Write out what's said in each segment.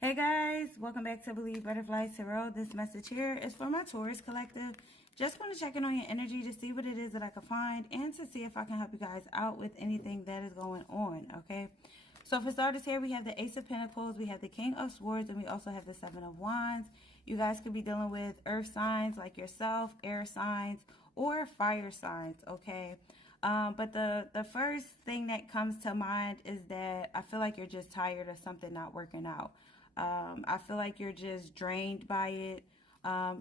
Hey guys, welcome back to Believe Butterfly Tarot. This message here is for my Taurus collective. Just want to check in on your energy to see what it is that I can find and to see if I can help you guys out with anything that is going on, okay? So for starters here, we have the Ace of Pentacles, we have the King of Swords, and we also have the Seven of Wands. You guys could be dealing with earth signs like yourself, air signs, or fire signs, okay? But the first thing that comes to mind is that I feel like you're just tired of something not working out. I feel like you're just drained by it.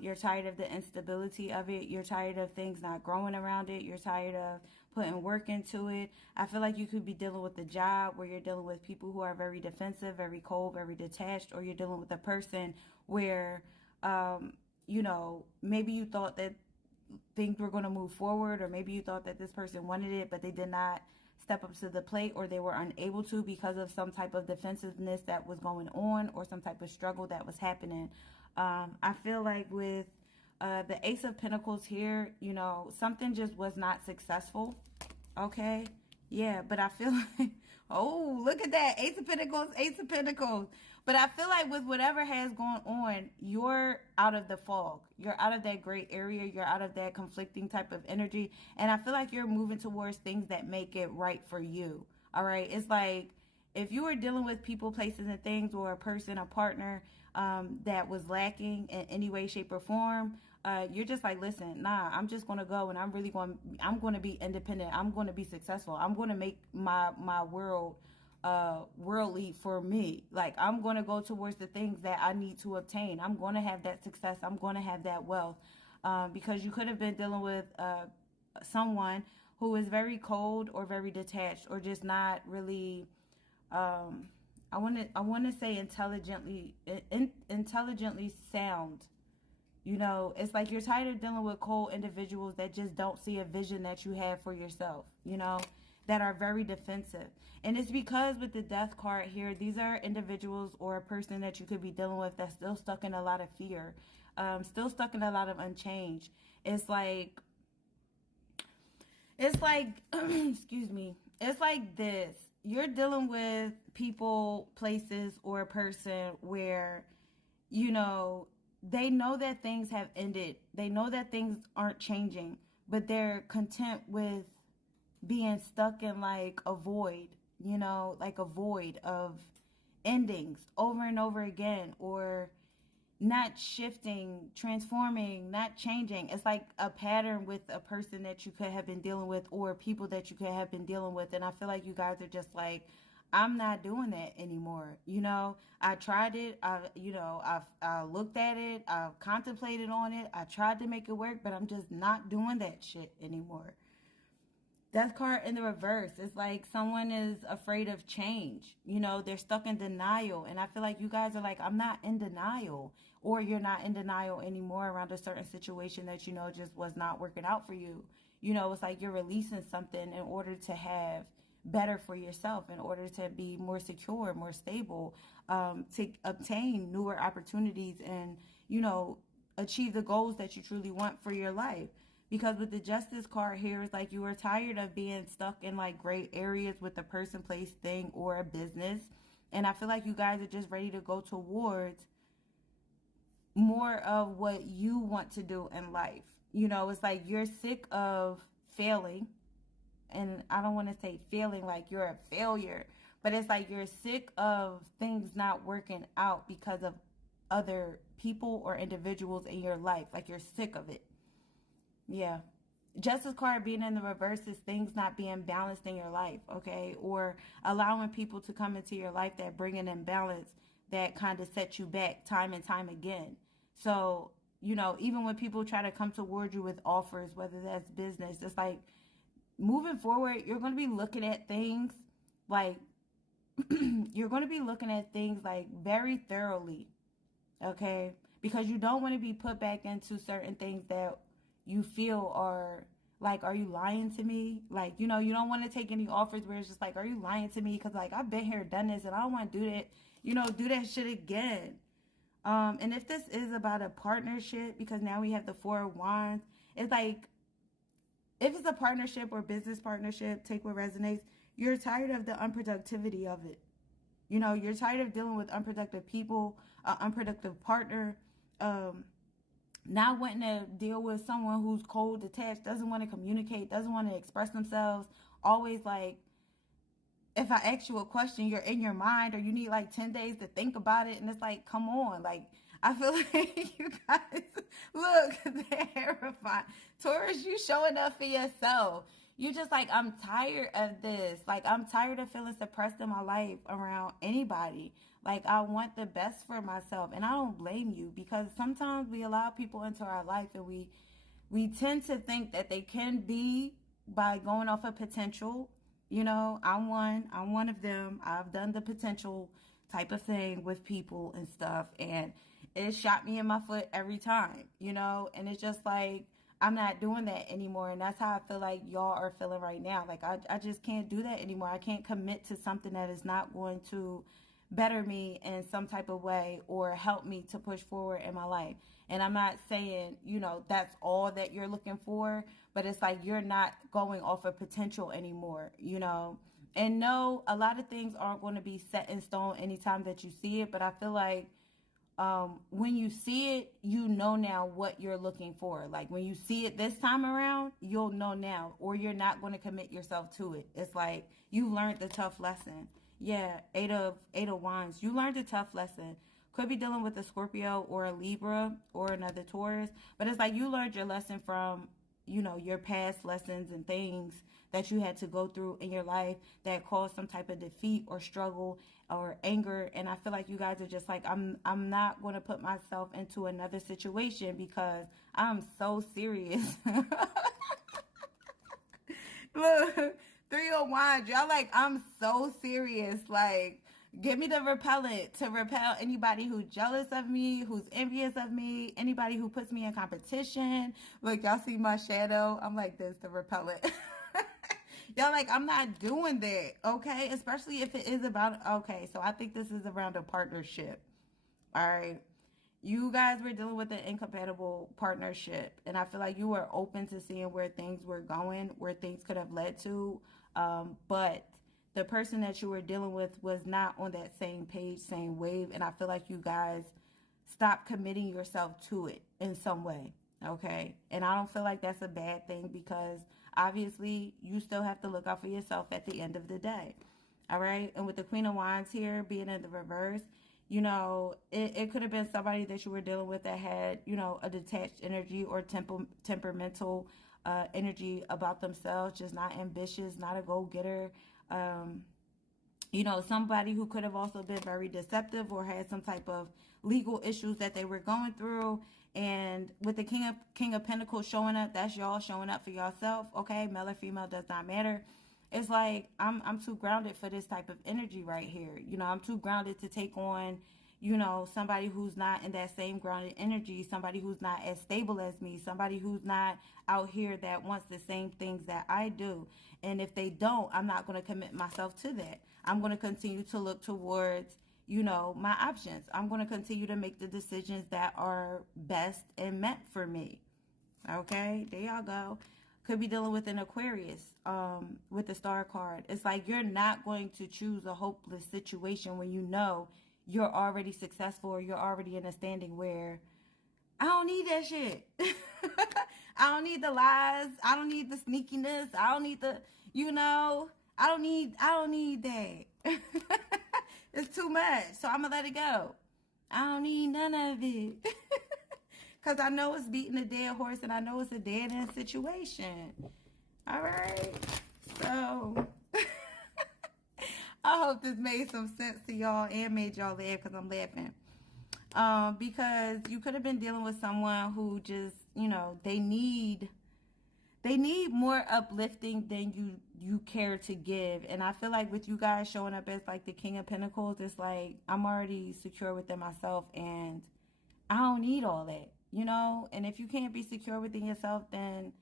You're tired of the instability of it. You're tired of things not growing around it. You're tired of putting work into it. I feel like you could be dealing with a job where you're dealing with people who are very defensive, very cold, very detached, or you're dealing with a person where, you know, maybe you thought that things were going to move forward, or maybe you thought that this person wanted it, but they did not step up to the plate, or they were unable to because of some type of defensiveness that was going on or some type of struggle that was happening. I feel like with the Ace of Pentacles here, you know, something just was not successful. Okay. Yeah, but I feel like, oh, look at that. Ace of Pentacles, Ace of Pentacles. But I feel like with whatever has gone on, you're out of the fog. You're out of that gray area. You're out of that conflicting type of energy. And I feel like you're moving towards things that make it right for you. All right. It's like if you were dealing with people, places, and things, or a person, a partner that was lacking in any way, shape, or form, you're just like, listen, nah, I'm just going to go and I'm going to be independent. I'm going to be successful. I'm going to make my world worldly for me. Like, I'm going to go towards the things that I need to obtain. I'm going to have that success. I'm going to have that wealth. Because you could have been dealing with someone who is very cold or very detached or just not really, I want to say intelligently sound. You know, it's like you're tired of dealing with cold individuals that just don't see a vision that you have for yourself, you know, that are very defensive. And it's because with the Death card here, these are individuals or a person that you could be dealing with that's still stuck in a lot of fear, still stuck in a lot of unchanged. It's like, excuse me, it's like this. You're dealing with people, places, or a person where, you know, they know that things have ended. They know that things aren't changing, but they're content with being stuck in like a void, you know, like a void of endings over and over again, or not shifting, transforming, not changing. It's like a pattern with a person that you could have been dealing with or people that you could have been dealing with. And I feel like you guys are just like, I'm not doing that anymore. You know, I tried it. I looked at it. I've contemplated on it. I tried to make it work, but I'm just not doing that shit anymore. Death card in the reverse. It's like someone is afraid of change. You know, they're stuck in denial. And I feel like you guys are like, I'm not in denial. Or you're not in denial anymore around a certain situation that you know just was not working out for you. You know, it's like you're releasing something in order to have better for yourself, in order to be more secure, more stable, to obtain newer opportunities and, you know, achieve the goals that you truly want for your life. Because with the Justice card here, it's like you are tired of being stuck in like gray areas with a person, place, thing, or a business. And I feel like you guys are just ready to go towards more of what you want to do in life. You know, it's like you're sick of failing. And I don't want to say failing like you're a failure, but it's like you're sick of things not working out because of other people or individuals in your life. Like you're sick of it. Yeah. Justice card being in the reverse is things not being balanced in your life, okay? Or allowing people to come into your life that bring an imbalance that kind of set you back time and time again. So, you know, even when people try to come towards you with offers, whether that's business, it's like moving forward, you're going to be looking at things like, you're going to be looking at things like very thoroughly, okay? Because you don't want to be put back into certain things that you feel are like, are you lying to me? Like, you know, you don't want to take any offers where it's just like, are you lying to me? Because like, I've been here, done this, and I don't want to do that, you know, do that shit again. And if this is about a partnership, because now we have the Four of Wands, it's like, if it's a partnership or business partnership, take what resonates. You're tired of the unproductivity of it. You know, you're tired of dealing with unproductive people, unproductive partner, not wanting to deal with someone who's cold, detached, doesn't want to communicate, doesn't want to express themselves, always like, if I ask you a question, you're in your mind, or you need like 10 days to think about it. And it's like, come on. Like, I feel like you guys, look, they're terrifying. Taurus, you showing up for yourself. You just like, I'm tired of this. Like, I'm tired of feeling suppressed in my life around anybody. Like, I want the best for myself. And I don't blame you, because sometimes we allow people into our life and we tend to think that they can be by going off of potential. You know, I'm one of them. I've done the potential type of thing with people and stuff, and it shot me in my foot every time, you know, and it's just like, I'm not doing that anymore. And that's how I feel like y'all are feeling right now. Like, I just can't do that anymore. I can't commit to something that is not going to better me in some type of way or help me to push forward in my life. And I'm not saying, you know, that's all that you're looking for, but it's like, you're not going off of potential anymore, you know. And no, a lot of things aren't going to be set in stone anytime that you see it, but I feel like when you see it, you know now what you're looking for. Like, when you see it this time around, you'll know now, or you're not going to commit yourself to it. It's like, you learned the tough lesson. Yeah, eight of wands. You learned a tough lesson. Could be dealing with a Scorpio or a Libra or another Taurus, but it's like, you learned your lesson from, you know, your past lessons and things that you had to go through in your life that caused some type of defeat or struggle or anger. And I feel like you guys are just like, I'm not going to put myself into another situation because I'm so serious. Look, 3 of Wands, y'all like, I'm so serious. Like, give me the repellent to repel anybody who's jealous of me, who's envious of me, anybody who puts me in competition. Look, y'all see my shadow? I'm like this, the repellent. Y'all like, I'm not doing that, okay? Especially if it is about, okay, so I think this is around a partnership, all right? You guys were dealing with an incompatible partnership, and I feel like you were open to seeing where things were going, where things could have led to, but the person that you were dealing with was not on that same page, same wave, and I feel like you guys stopped committing yourself to it in some way, okay? And I don't feel like that's a bad thing, because obviously you still have to look out for yourself at the end of the day, all right? And with the Queen of Wands here being in the reverse, you know, it could have been somebody that you were dealing with that had, you know, a detached energy or temperamental energy about themselves, just not ambitious, not a go-getter. You know, somebody who could have also been very deceptive or had some type of legal issues that they were going through. And with the King of Pentacles showing up, that's y'all showing up for yourself, okay? Male or female does not matter. It's like, I'm too grounded for this type of energy right here. You know, I'm too grounded to take on, you know, somebody who's not in that same grounded energy, somebody who's not as stable as me, somebody who's not out here that wants the same things that I do. And if they don't, I'm not going to commit myself to that. I'm going to continue to look towards, you know, my options. I'm going to continue to make the decisions that are best and meant for me. Okay, there y'all go. Could be dealing with an Aquarius with the Star card. It's like, you're not going to choose a hopeless situation when you know you're already successful, or you're already in a standing where I don't need that shit. I don't need the lies. I don't need the sneakiness. I don't need the, you know, I don't need that. It's too much. So I'm going to let it go. I don't need none of it. Because I know it's beating a dead horse, and I know it's a dead-end situation. All right. So, I hope this made some sense to y'all and made y'all laugh, because I'm laughing. Because you could have been dealing with someone who just, you know, they need more uplifting than you care to give. And I feel like with you guys showing up as like the King of Pentacles, it's like, I'm already secure within myself, and I don't need all that. You know, and if you can't be secure within yourself, then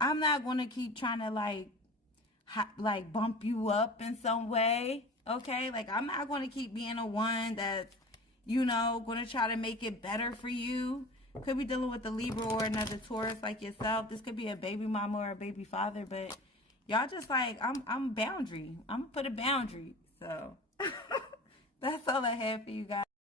I'm not going to keep trying to like bump you up in some way. Okay. Like, I'm not going to keep being a one that's, you know, going to try to make it better for you. Could be dealing with a Libra or another Taurus like yourself. This could be a baby mama or a baby father, but y'all just like, I'm boundary. I'm going to put a boundary. So That's all I have for you guys.